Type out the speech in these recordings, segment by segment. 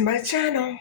to my channel.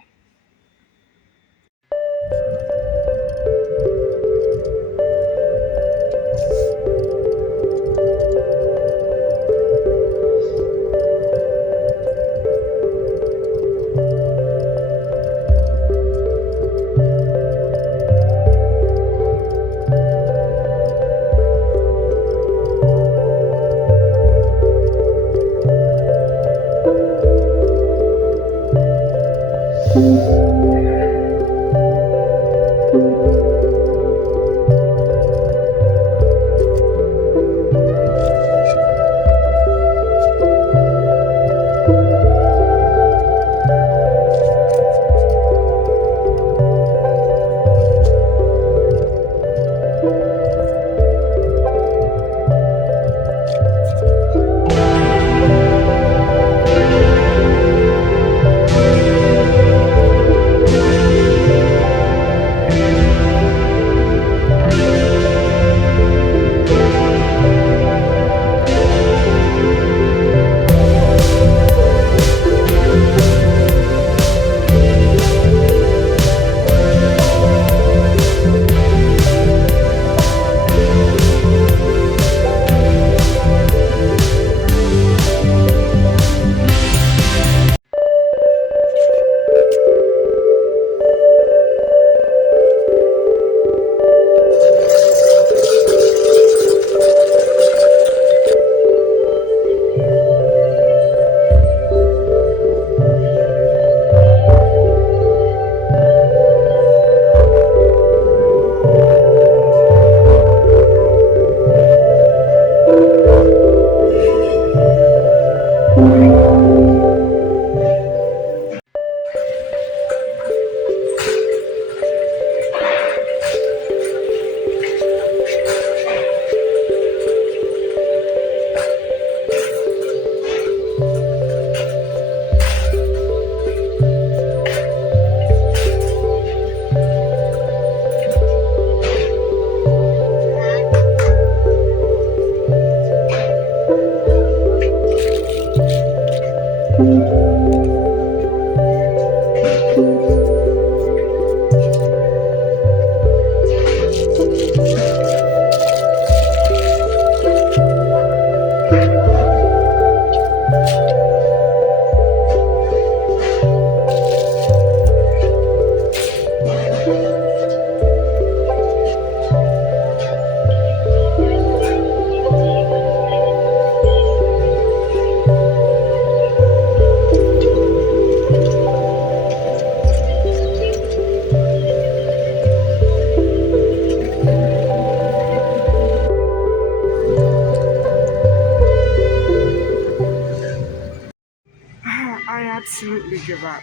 I absolutely give up.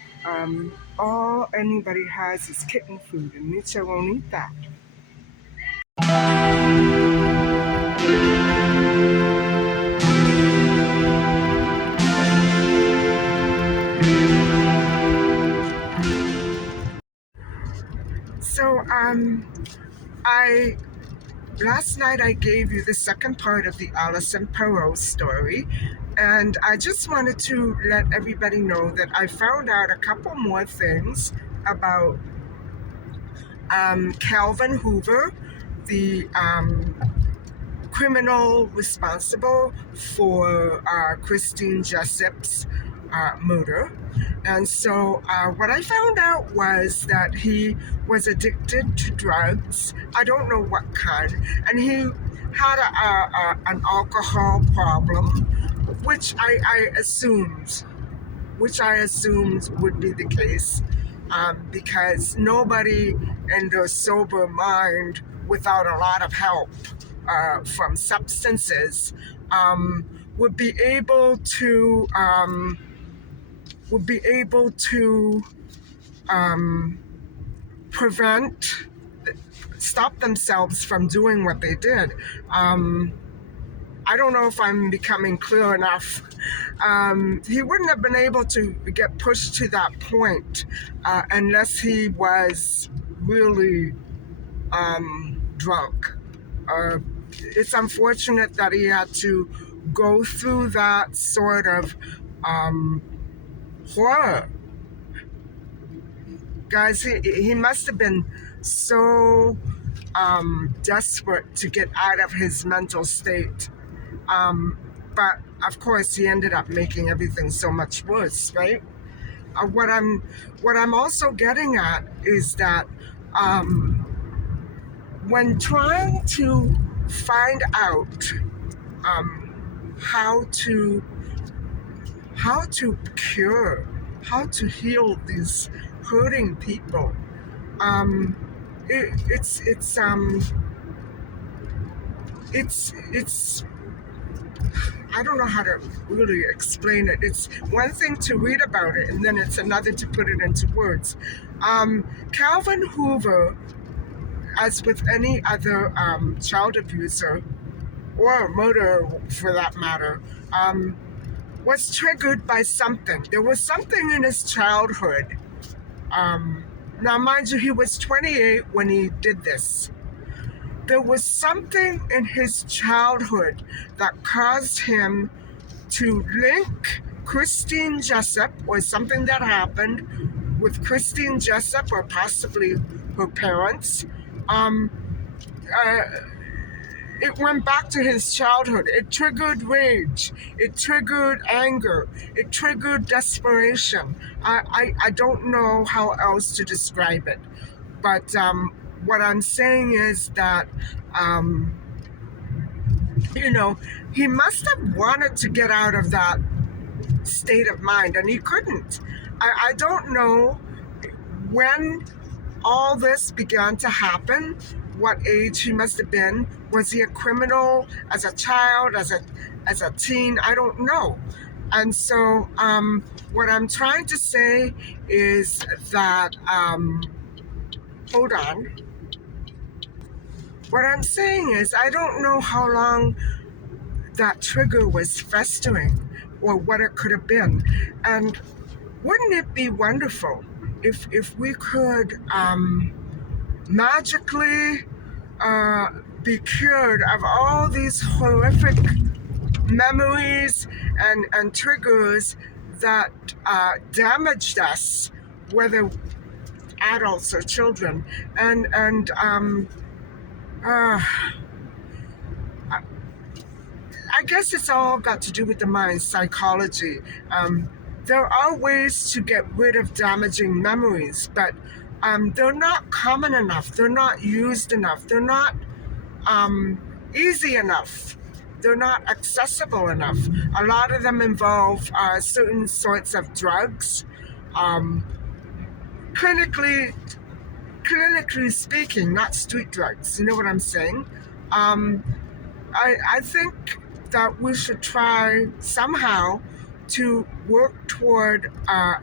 All anybody has is kitten food, and Nietzsche won't eat that. So, I last night I gave you the second part of the Alison story, and I just wanted to let everybody know that I found out a couple more things about Calvin Hoover, the criminal responsible for Christine Jessup's murder. And so what I found out was that he was addicted to drugs. I don't know what kind. And he had an alcohol problem, which I assumed would be the case, because nobody in their sober mind, without a lot of help from substances, would be able to stop themselves from doing what they did. I don't know if I'm becoming clear enough. He wouldn't have been able to get pushed to that point unless he was really drunk. It's unfortunate that he had to go through that sort of horror Guys, he must have been so desperate to get out of his mental state. Um, but of course, he ended up making everything so much worse, right? What I'm also getting at is that um, when trying to find out how to cure, how to heal these hurting people, um, it's I don't know how to really explain it. It's one thing to read about it, and then it's another to put it into words. Calvin Hoover, as with any other child abuser or murderer for that matter, was triggered by something. There was something in his childhood. Now, mind you, he was 28 when he did this. There was something in his childhood that caused him to link Christine Jessup, or something that happened with Christine Jessup, or possibly her parents. It went back to his childhood. It triggered rage. It triggered anger. It triggered desperation. I don't know how else to describe it. But what I'm saying is that, he must have wanted to get out of that state of mind, and he couldn't. I don't know when all this began to happen, what age he must have been. Was he a criminal as a child, as a teen? I don't know. And so what I'm trying to say is that, hold on. What I'm saying is, I don't know how long that trigger was festering, or what it could have been. And wouldn't it be wonderful if we could magically be cured of all these horrific memories and triggers that damaged us, whether adults or children. And I guess it's all got to do with the mind, psychology. There are ways to get rid of damaging memories, but they're not common enough. They're not used enough. They're not easy enough. They're not accessible enough. A lot of them involve certain sorts of drugs. Clinically speaking, not street drugs. You know what I'm saying? I think that we should try somehow to work toward a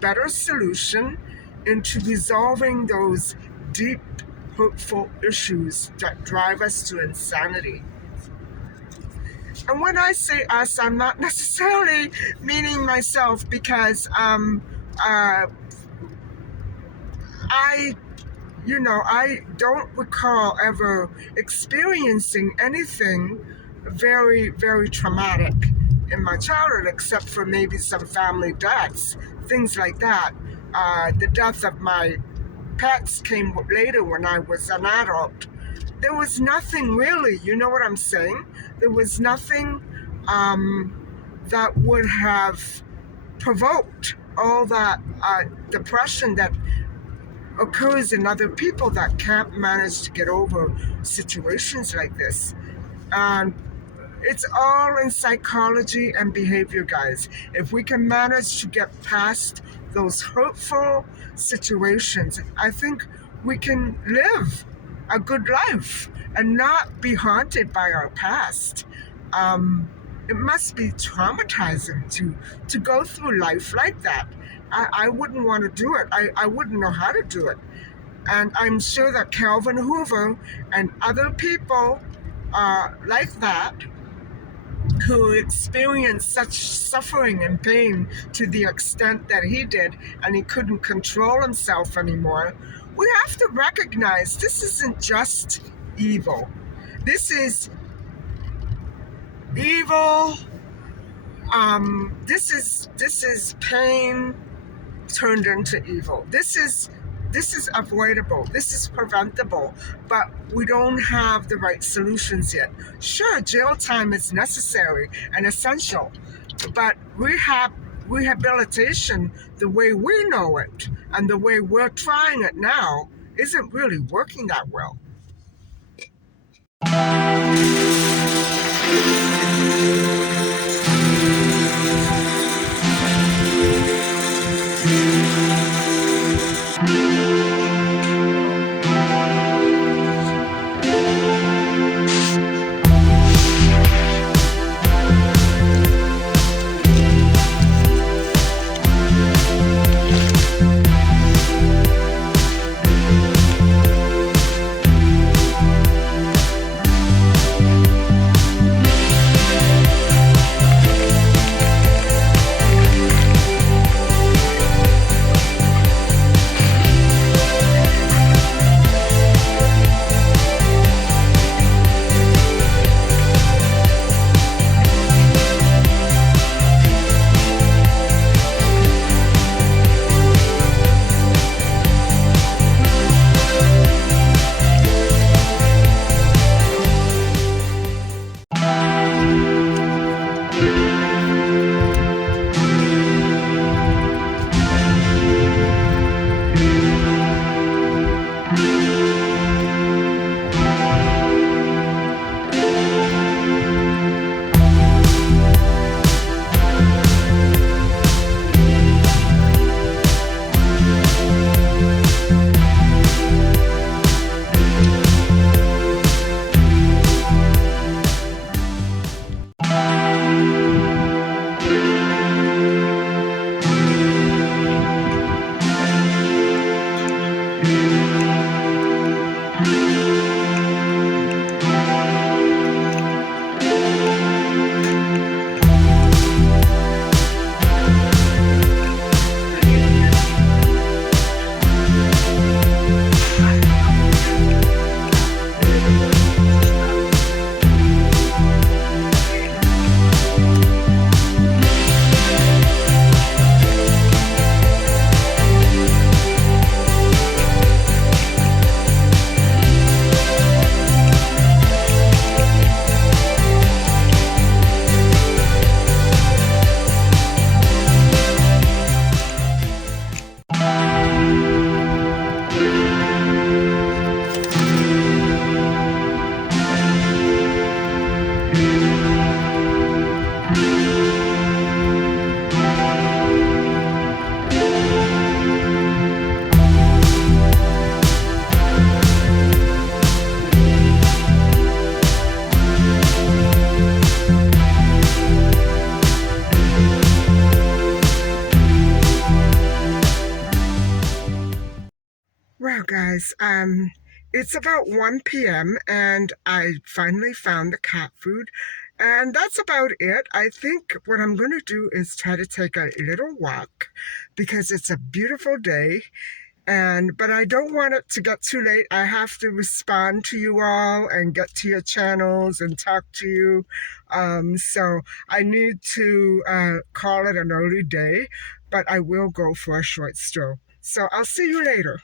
better solution into resolving those deep, hurtful issues that drive us to insanity. And when I say us, I'm not necessarily meaning myself, because I don't recall ever experiencing anything very, very traumatic in my childhood, except for maybe some family deaths, things like that. The death of my pets came later when I was an adult. There was nothing really, you know what I'm saying? There was nothing that would have provoked all that depression that occurs in other people that can't manage to get over situations like this. And it's all in psychology and behavior, guys. If we can manage to get past those hurtful situations, I think we can live a good life and not be haunted by our past. It must be traumatizing to go through life like that. I wouldn't want to do it. I wouldn't know how to do it. And I'm sure that Calvin Hoover and other people like that, who experienced such suffering and pain to the extent that he did, and he couldn't control himself anymore, we have to recognize this isn't just evil. This is evil. This is pain, turned into evil. This is avoidable. This is preventable, but we don't have the right solutions yet. Sure, jail time is necessary and essential, but rehabilitation, the way we know it and the way we're trying it now, isn't really working that well. Well, guys, it's about 1 p.m. and I finally found the cat food, and that's about it. I think what I'm going to do is try to take a little walk because it's a beautiful day, and but I don't want it to get too late. I have to respond to you all and get to your channels and talk to you. So I need to call it an early day, but I will go for a short stroll. So I'll see you later.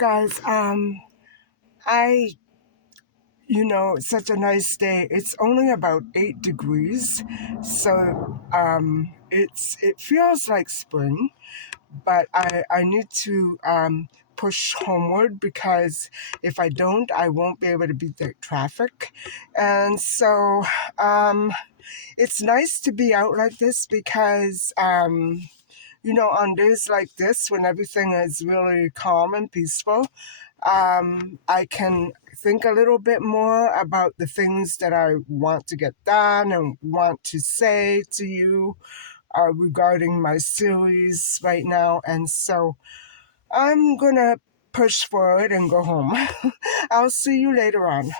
guys, I, it's such a nice day. It's only about 8 degrees, so it feels like spring, but I need to push homeward because if I don't, I won't be able to beat the traffic. And so it's nice to be out like this because, on days like this when everything is really calm and peaceful, I can think a little bit more about the things that I want to get done and want to say to you regarding my series right now. And so I'm gonna push forward and go home. I'll see you later on.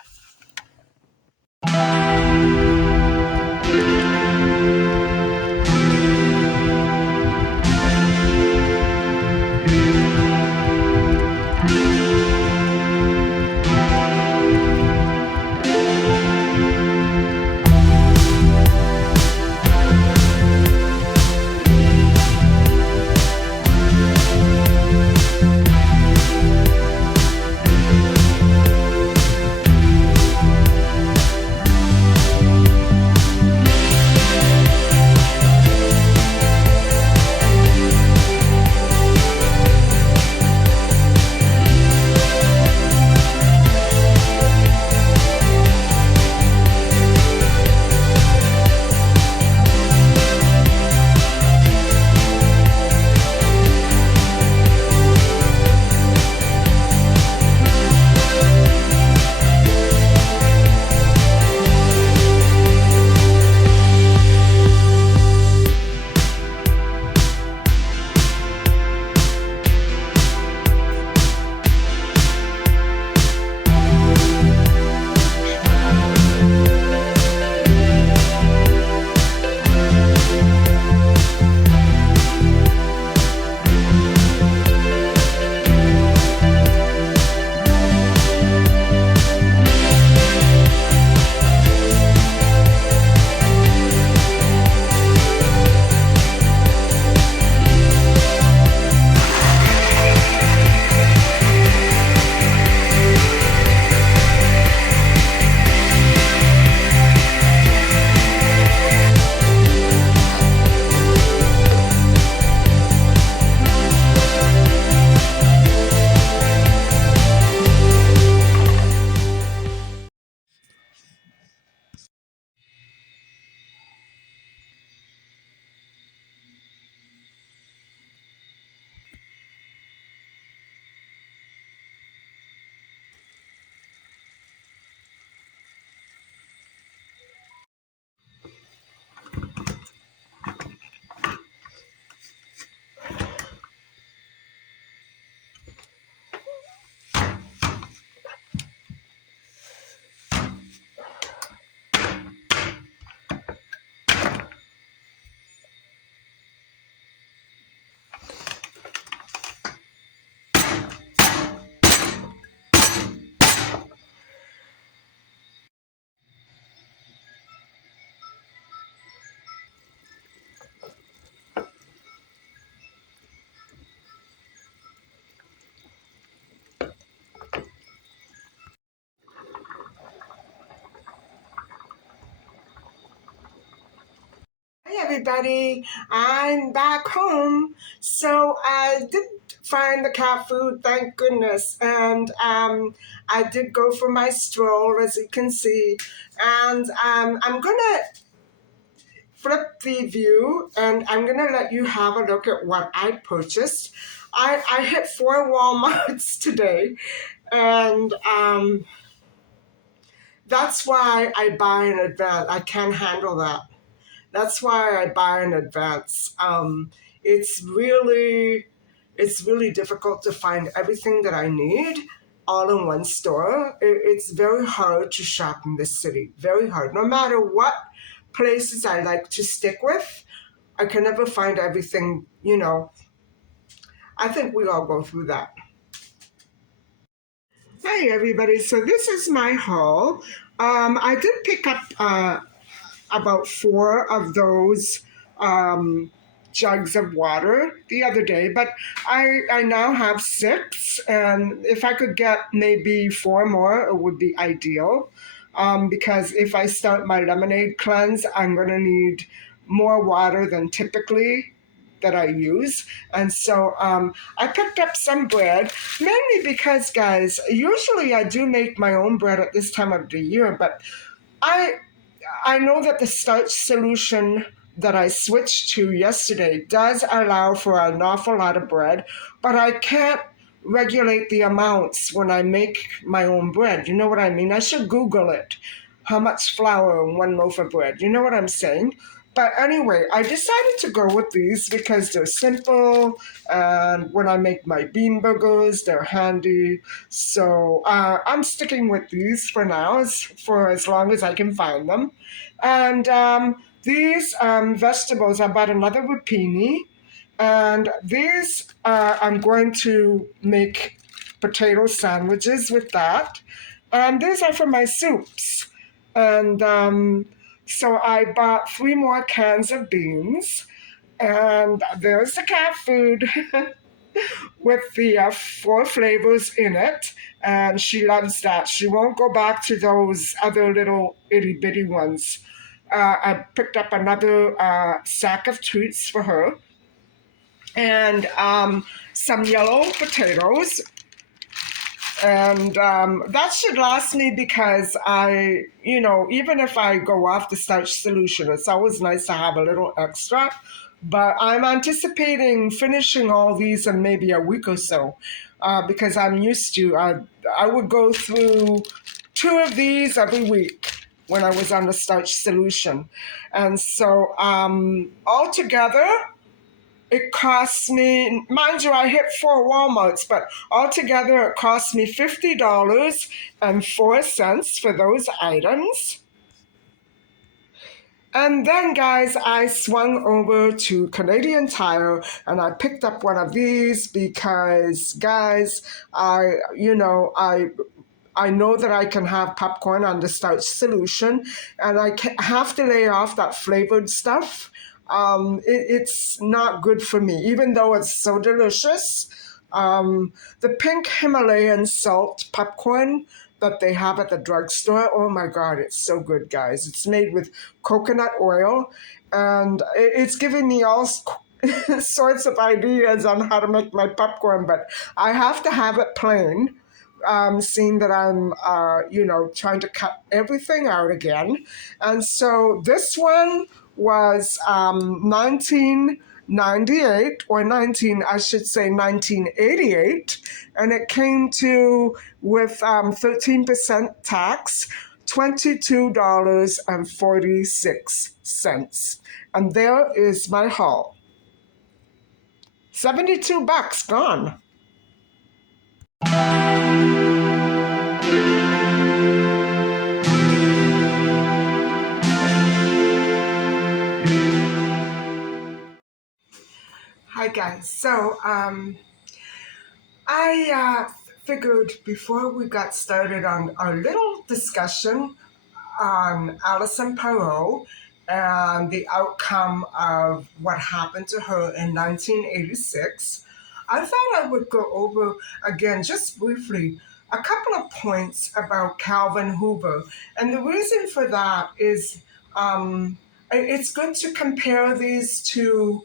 Hey everybody, I'm back home. So I did find the cat food, thank goodness. And I did go for my stroll, as you can see. And I'm gonna flip the view and I'm gonna let you have a look at what I purchased. I hit 4 Walmarts today, and that's why I buy in advance. I can't handle that. That's why I buy in advance. It's really, it's really difficult to find everything that I need all in one store. It's very hard to shop in this city. Very hard. No matter what places I like to stick with, I can never find everything. I think we all go through that. Hi everybody. So this is my haul. I did pick up about four of those. Um, jugs of water the other day, but I now have six, and if I could get maybe four more, it would be ideal. Because if I start my lemonade cleanse, I'm going to need more water than typically that I use. And so I picked up some bread, mainly because, guys, usually I do make my own bread at this time of the year, but I I know that the starch solution that I switched to yesterday does allow for an awful lot of bread, but I can't regulate the amounts when I make my own bread. You know what I mean? I should Google it. How much flour in one loaf of bread? You know what I'm saying? But anyway, I decided to go with these because they're simple, and when I make my bean burgers, they're handy. So I'm sticking with these for now, for as long as I can find them. And these vegetables, I bought another rapini, and these I'm going to make potato sandwiches with that. And these are for my soups. And so I bought three more cans of beans. And there's the cat food with the four flavors in it. And she loves that. She won't go back to those other little itty bitty ones. I picked up another sack of treats for her, and some yellow potatoes, and that should last me because even if I go off the starch solution, it's always nice to have a little extra. But I'm anticipating finishing all these in maybe a week or so, because I'm used to. I would go through two of these every week when I was on the starch solution, and so altogether it costs me, mind you, I hit four Walmarts, but altogether it cost me $50.04 for those items. And then, guys, I swung over to Canadian Tire and I picked up one of these because, guys, I know that I can have popcorn on the starch solution, and I have to lay off that flavored stuff. It's not good for me, even though it's so delicious. The pink Himalayan salt popcorn that they have at the drugstore, oh my God, it's so good, guys. It's made with coconut oil, and it's giving me all sorts of ideas on how to make my popcorn, but I have to have it plain, seeing that I'm, trying to cut everything out again. And so this one was 1998, or 1988, and it came to, with 13% tax, $22.46. And there is my haul. $72 gone. Hi guys. So I figured before we got started on our little discussion on Alison and the outcome of what happened to her in 1986, I thought I would go over again, just briefly, a couple of points about Calvin Hoover. And the reason for that is it's good to compare these two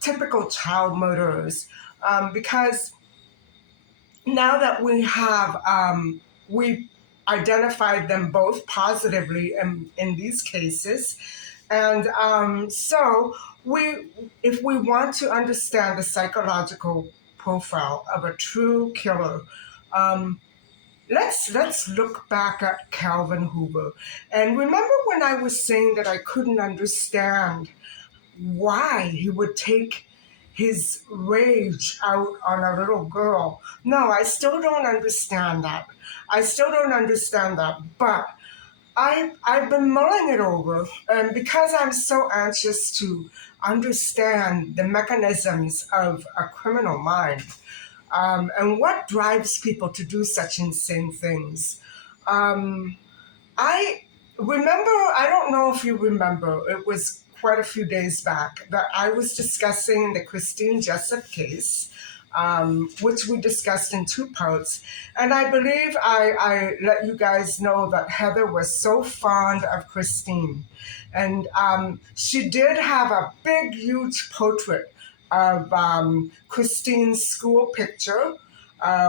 typical child murderers, because now that we identified them both positively in these cases, and so if we want to understand the psychological profile of a true killer, let's look back at Calvin Hoover. And remember when I was saying that I couldn't understand why he would take his rage out on a little girl. No, I still don't understand that. But I've been mulling it over, and because I'm so anxious to understand the mechanisms of a criminal mind, and what drives people to do such insane things. I remember, I don't know if you remember, it was quite a few days back that I was discussing the Christine Jessup case, which we discussed in two parts. And I believe I let you guys know that Heather was so fond of Christine. And she did have a big, huge portrait of Christine's school picture,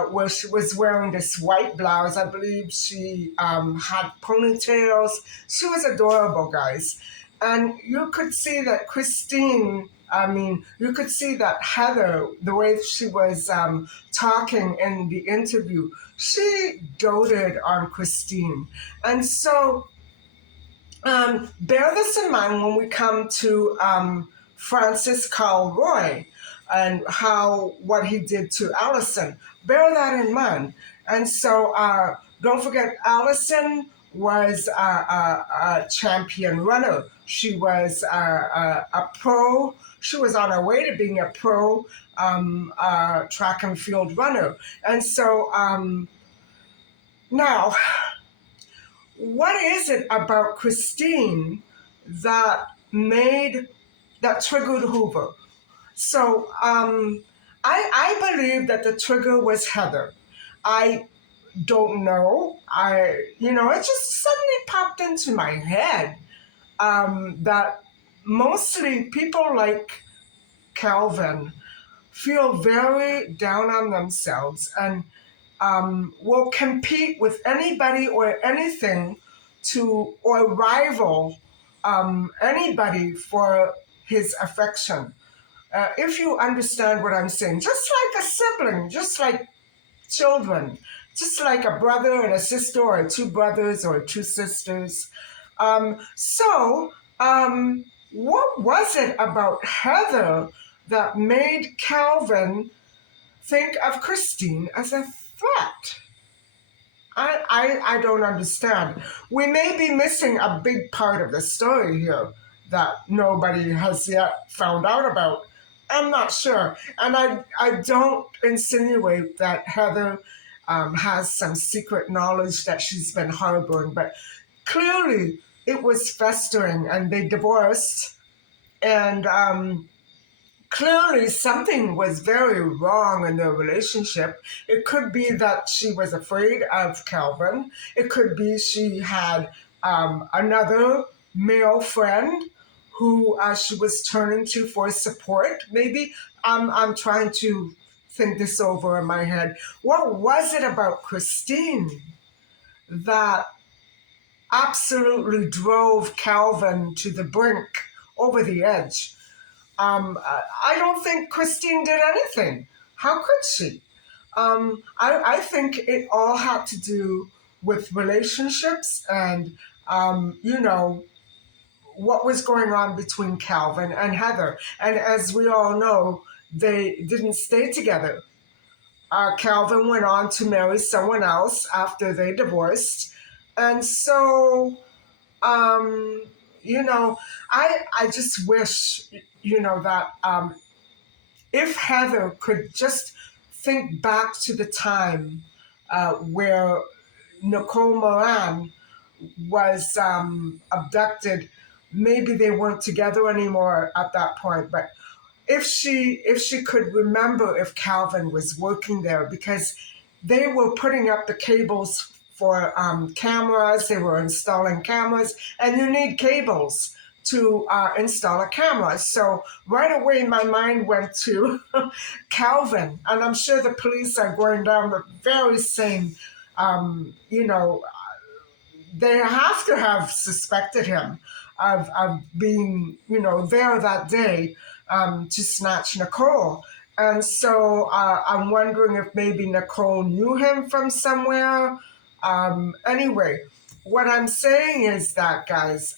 where she was wearing this white blouse. I believe she had ponytails. She was adorable, guys. And you could see that Christine, you could see that Heather, the way she was talking in the interview, she doted on Christine. And so bear this in mind when we come to Franciscarlroy and what he did to Alison. Bear that in mind. And so don't forget, Alison was a champion runner. She was a pro. She was on her way to being a pro track and field runner. And so now, what is it about Christine that triggered Hoover? So I believe that the trigger was Heather. I don't know. It just suddenly popped into my head that mostly people like Calvin feel very down on themselves and will compete with anybody or anything or rival anybody for his affection. If you understand what I'm saying, just like a sibling, just like children, just like a brother and a sister, or two brothers or two sisters. What was it about Heather that made Calvin think of Christine as a threat? I don't understand. We may be missing a big part of the story here that nobody has yet found out about. I'm not sure. And I don't insinuate that Heather has some secret knowledge that she's been harboring, but clearly it was festering and they divorced. And clearly something was very wrong in their relationship. It could be that she was afraid of Calvin. It could be she had another male friend who she was turning to for support. Maybe I'm trying to think this over in my head. What was it about Christine that absolutely drove Calvin to the brink, over the edge? I don't think Christine did anything. How could she? I think it all had to do with relationships and, what was going on between Calvin and Heather. And as we all know, they didn't stay together. Calvin went on to marry someone else after they divorced. And so, I just wish, that if Heather could just think back to the time where Nicole Moran was abducted, maybe they weren't together anymore at that point. But if she could remember if Calvin was working there, because they were putting up the cables for cameras, they were installing cameras, and you need cables to install a camera. So right away, my mind went to Calvin, and I'm sure the police are going down the very same, they have to have suspected him of being, there that day to snatch Nicole. And so I'm wondering if maybe Nicole knew him from somewhere. Anyway, what I'm saying is that, guys,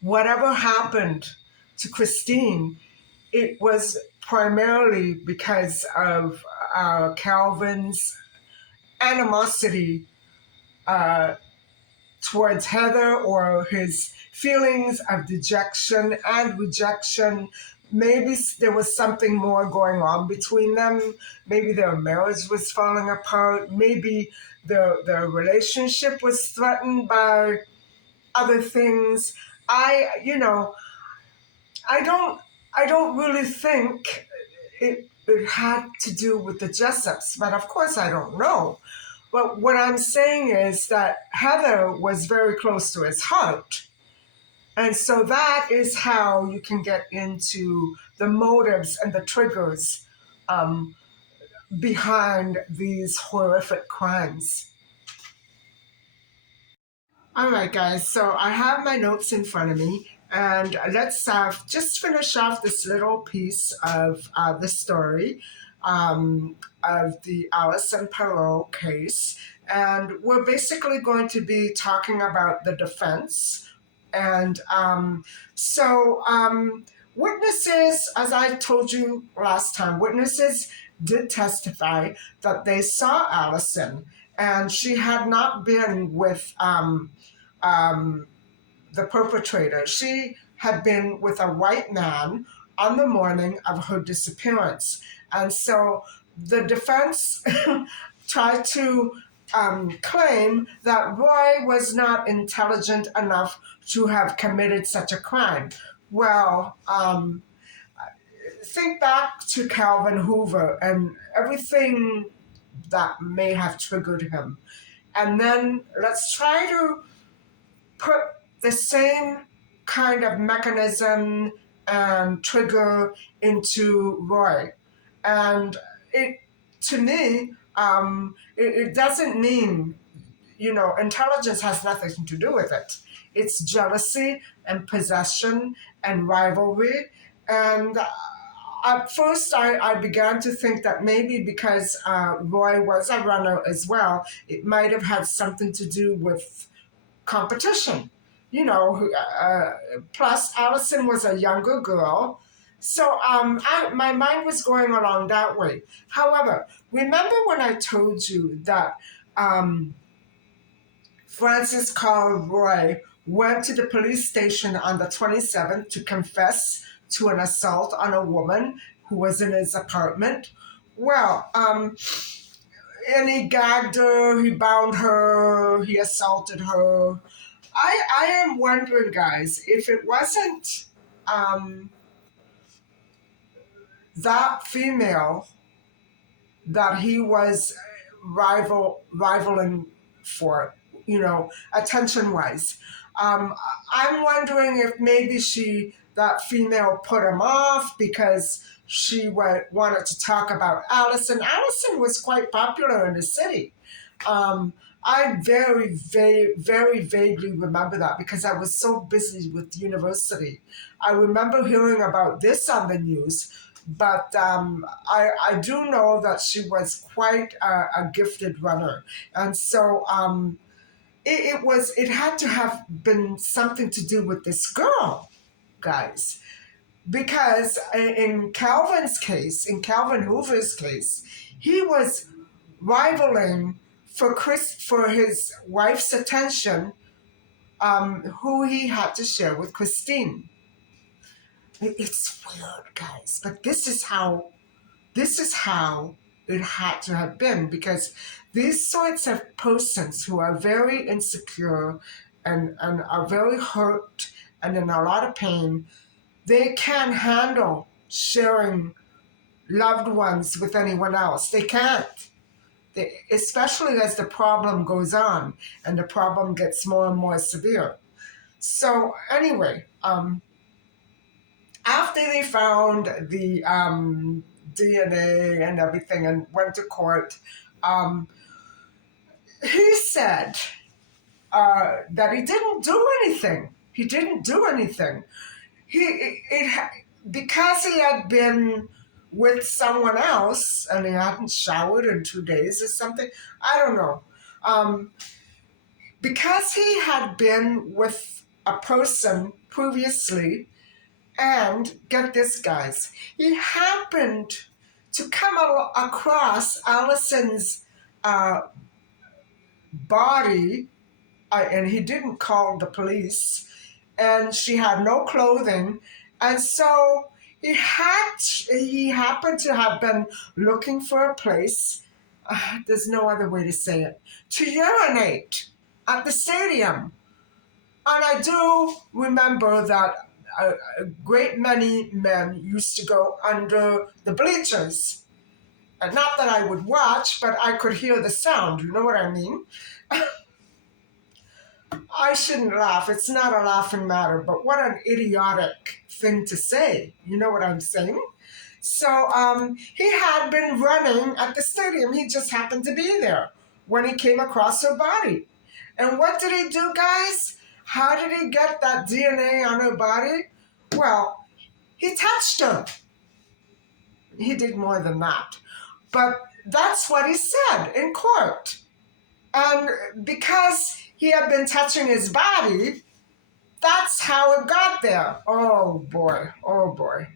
whatever happened to Christine, it was primarily because of Calvin's animosity towards Heather, or his feelings of dejection and rejection. Maybe there was something more going on between them. Maybe their marriage was falling apart. Maybe their relationship was threatened by other things. I I don't I don't really think it had to do with the Jessups, but of course I don't know. But what I'm saying is that Heather was very close to his heart. And so that is how you can get into the motives and the triggers um, behind these horrific crimes. All right, guys. So I have my notes in front of me, and let's just finish off this little piece of the story of the Alison case. And we're basically going to be talking about the defense. And witnesses, as I told you last time, witnesses did testify that they saw Alison, and she had not been with um, the perpetrator. She had been with a white man on the morning of her disappearance. And so the defense tried to claim that Roy was not intelligent enough to have committed such a crime. Well, think back to Calvin Hoover and everything that may have triggered him. And then let's try to put the same kind of mechanism and trigger into Roy. And it, to me, it doesn't mean, intelligence has nothing to do with it. It's jealousy and possession and rivalry. And at first, I began to think that maybe because Roy was a runner as well, it might have had something to do with competition. Plus Alison was a younger girl. So my mind was going along that way. However, remember when I told you that um, Franciscarlroy went to the police station on the 27th to confess to an assault on a woman who was in his apartment? Well, and he gagged her, he bound her, he assaulted her. I am wondering, guys, if it wasn't um, that female that he was rivaling for, attention wise. I'm wondering if maybe that female put him off because she wanted to talk about Alison. Alison was quite popular in the city. Um, I very vaguely remember that because I was so busy with university. I remember hearing about this on the news, but I do know that she was quite a gifted runner. And so it had to have been something to do with this girl, guys. Because in Calvin Hoover's case, he was rivaling for his wife's attention, who he had to share with Christine. It's weird, guys, but this is how it had to have been, because these sorts of persons who are very insecure and are very hurt and in a lot of pain, they can't handle sharing loved ones with anyone else. They can't. Especially as the problem goes on and the problem gets more and more severe. So anyway, after they found the DNA and everything and went to court, um, he said that he didn't do anything. He didn't do anything. Because he had been with someone else and he hadn't showered in 2 days or something. I don't know. Because he had been with a person previously, and get this, guys, he happened to come across Alison's uh, body, and he didn't call the police, and she had no clothing, and so he happened to have been looking for a place. There's no other way to say it, to urinate at the stadium. And I do remember that a great many men used to go under the bleachers. And not that I would watch, but I could hear the sound. You know what I mean? I shouldn't laugh. It's not a laughing matter, but what an idiotic thing to say. You know what I'm saying? So he had been running at the stadium. He just happened to be there when he came across her body. And what did he do, guys? How did he get that DNA on her body? Well, he touched her. He did more than that. But that's what he said in court. And because he had been touching his body, that's how it got there. Oh boy, oh boy,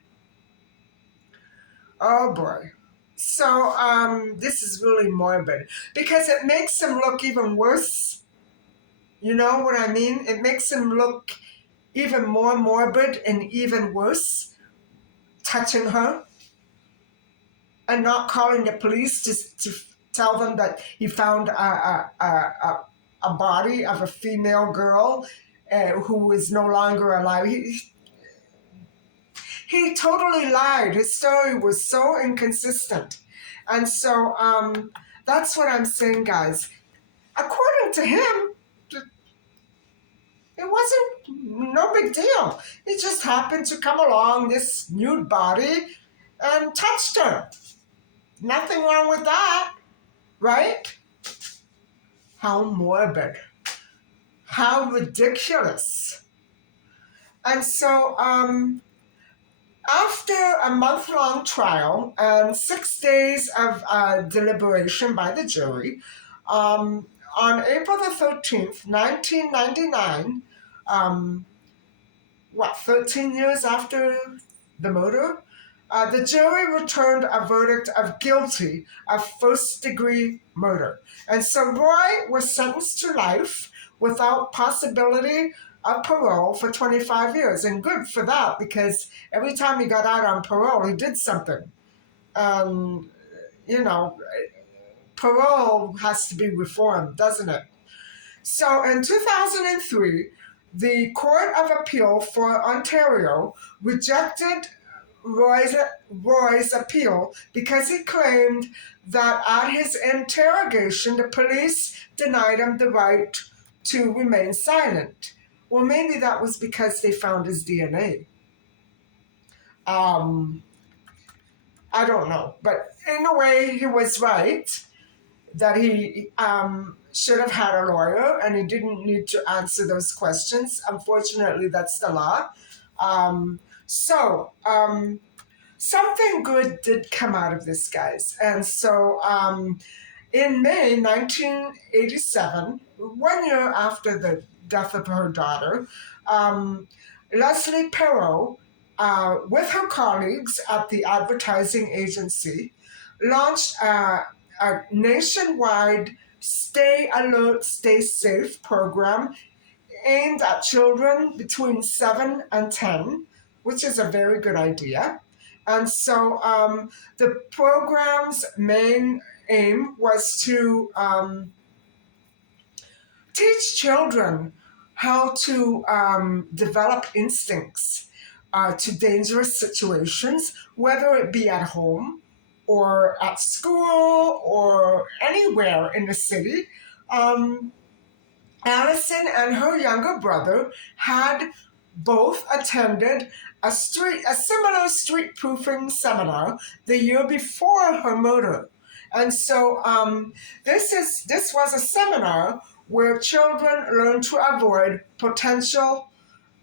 oh boy. So this is really morbid because it makes him look even worse. You know what I mean? It makes him look even more morbid and even worse, touching her and not calling the police to tell them that he found a body of a female girl who is no longer alive. He totally lied. His story was so inconsistent. And so that's what I'm saying, guys. According to him, it wasn't no big deal. He just happened to come along this nude body and touched her. Nothing wrong with that, right? How morbid. How ridiculous. And so after a month-long trial and 6 days of deliberation by the jury, on April the 13th, 1999, 13 years after the murder, the jury returned a verdict of guilty of first-degree murder. And so Roy was sentenced to life without possibility of parole for 25 years. And good for that, because every time he got out on parole, he did something. You know, parole has to be reformed, doesn't it? So in 2003, the Court of Appeal for Ontario rejected Roy's appeal because he claimed that at his interrogation, the police denied him the right to remain silent. Well, maybe that was because they found his DNA. I don't know. But in a way, he was right that he should have had a lawyer and he didn't need to answer those questions. Unfortunately, that's the law. Something good did come out of this, guys. And so in May 1987, 1 year after the death of her daughter, Leslie Perot, with her colleagues at the advertising agency, launched a nationwide Stay Alert, Stay Safe program aimed at children between 7 and 10, which is a very good idea. And so the program's main aim was to teach children how to develop instincts to dangerous situations, whether it be at home or at school or anywhere in the city. Alison and her younger brother had both attended a similar street proofing seminar the year before her murder. And so this was a seminar where children learn to avoid potential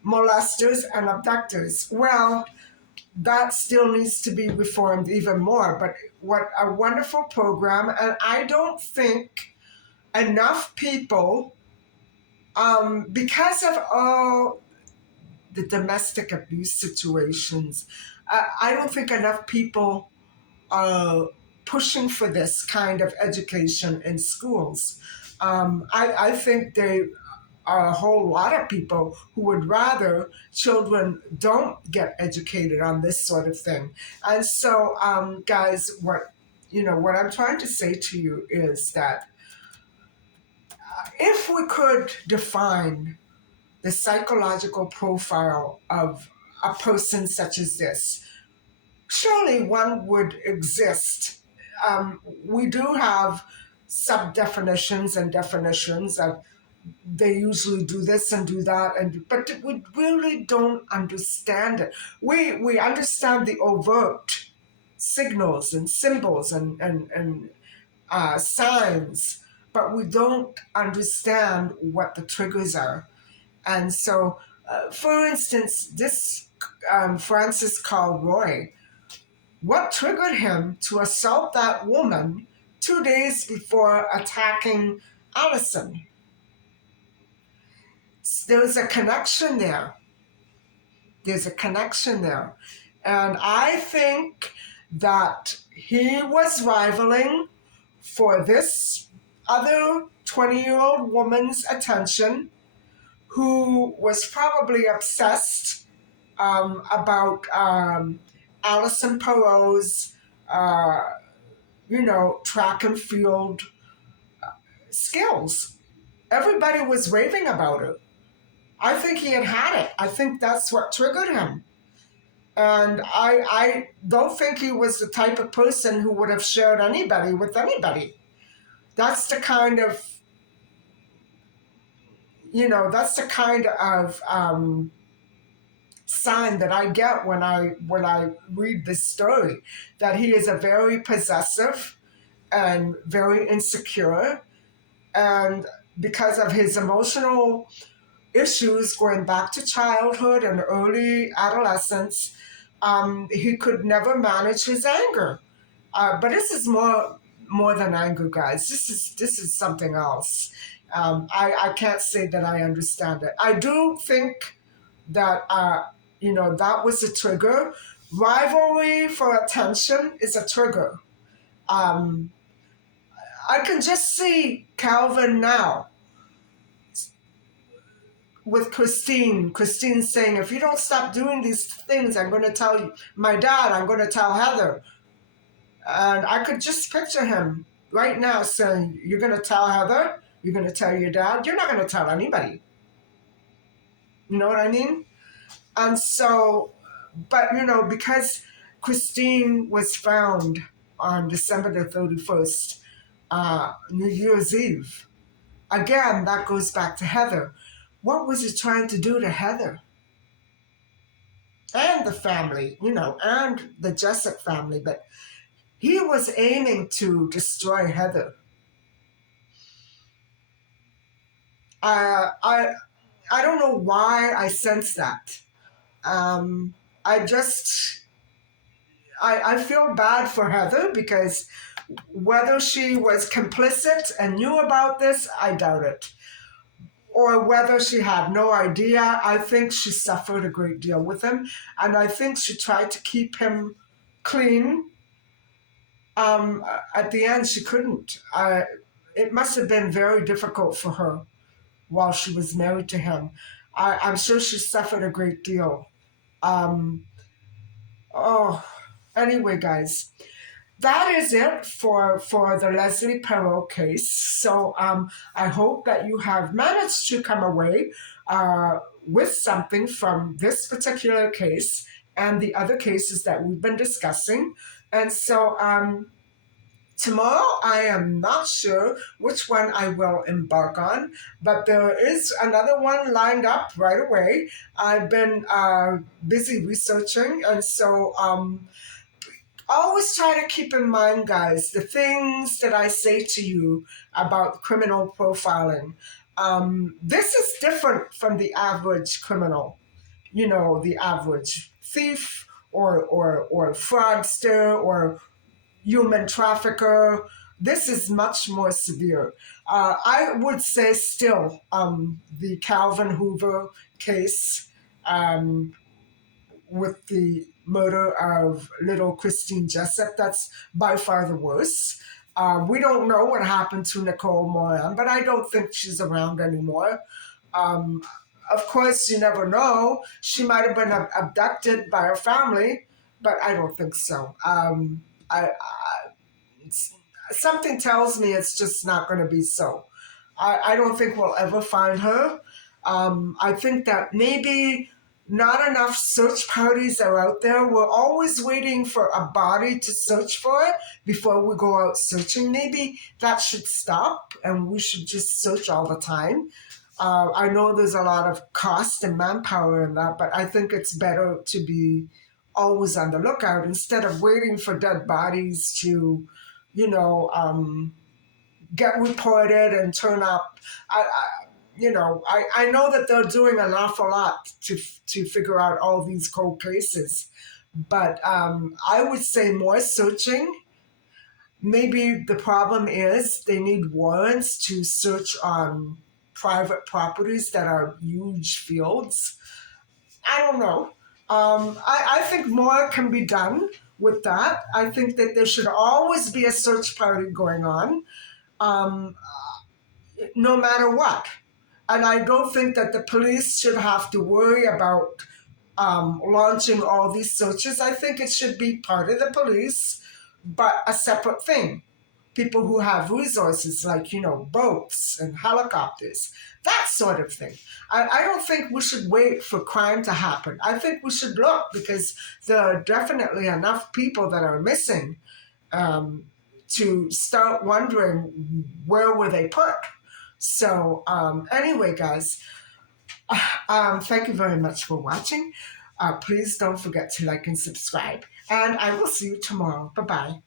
molesters and abductors. Well, that still needs to be reformed even more. But what a wonderful program. And I don't think enough people, because of all the domestic abuse situations, I don't think enough people are pushing for this kind of education in schools. I think there are a whole lot of people who would rather children don't get educated on this sort of thing. And so, guys, what I'm trying to say to you is that if we could define the psychological profile of a person such as this. Surely one would exist. We do have sub definitions and definitions of they usually do this and do that, but we really don't understand it. We understand the overt signals and symbols and signs, but we don't understand what the triggers are. And so, for instance, this Franciscarlroy, what triggered him to assault that woman 2 days before attacking Alison? There's a connection there. There's a connection there. And I think that he was rivaling for this other 20-year-old woman's attention, who was probably obsessed about Alison Perot's, uh, track and field skills. Everybody was raving about it. I think he had it. I think that's what triggered him. And I don't think he was the type of person who would have shared anybody with anybody. That's the kind of, that's the kind of sign that I get when I read this story, that he is a very possessive and very insecure, and because of his emotional issues going back to childhood and early adolescence, he could never manage his anger. But this is more than anger, guys. This is something else. I can't say that I understand it. I do think that that was a trigger. Rivalry for attention is a trigger. Um, I can just see Calvin now with Christine. Christine saying, if you don't stop doing these things, I'm going to tell you, my dad, I'm going to tell Heather. And I could just picture him right now saying, you're going to tell Heather? You're going to tell your dad? You're not going to tell anybody. You know what I mean? And so, but because Christine was found on December the 31st, New Year's Eve, again, that goes back to Heather. What was he trying to do to Heather? And the family, and the Jessup family, but he was aiming to destroy Heather. I don't know why I sense that. I just I feel bad for Heather, because whether she was complicit and knew about this, I doubt it. Or whether she had no idea, I think she suffered a great deal with him. And I think she tried to keep him clean. At the end, she couldn't. It must have been very difficult for her while she was married to him. I'm sure she suffered a great deal. Um, oh, anyway, guys, that is it for the Leslie Perot case. So I hope that you have managed to come away with something from this particular case and the other cases that we've been discussing. And so tomorrow, I am not sure which one I will embark on, but there is another one lined up right away. I've been busy researching, and so always try to keep in mind, guys, the things that I say to you about criminal profiling. This is different from the average criminal, the average thief or fraudster or human trafficker. This is much more severe. I would say still the Calvin Hoover case, with the murder of little Christine Jessup, that's by far the worst. We don't know what happened to Nicole Moran, but I don't think she's around anymore. Um, of course, you never know. She might have been abducted by her family, but I don't think so. Something tells me it's just not going to be so. I don't think we'll ever find her. I think that maybe not enough search parties are out there. We're always waiting for a body to search for it before we go out searching. Maybe that should stop and we should just search all the time. I know there's a lot of cost and manpower in that, but I think it's better to be always on the lookout instead of waiting for dead bodies to, you know, get reported and turn up. I know that they're doing an awful lot to figure out all these cold cases, but I would say more searching. Maybe the problem is they need warrants to search on private properties that are huge fields. I don't know. I think more can be done with that. I think that there should always be a search party going on, um, no matter what. And I don't think that the police should have to worry about launching all these searches. I think it should be part of the police, but a separate thing. People who have resources like, boats and helicopters, that sort of thing. I don't think we should wait for crime to happen. I think we should look because there are definitely enough people that are missing um, to start wondering where were they put. So anyway, guys, thank you very much for watching. Please don't forget to like and subscribe. And I will see you tomorrow. Bye-bye.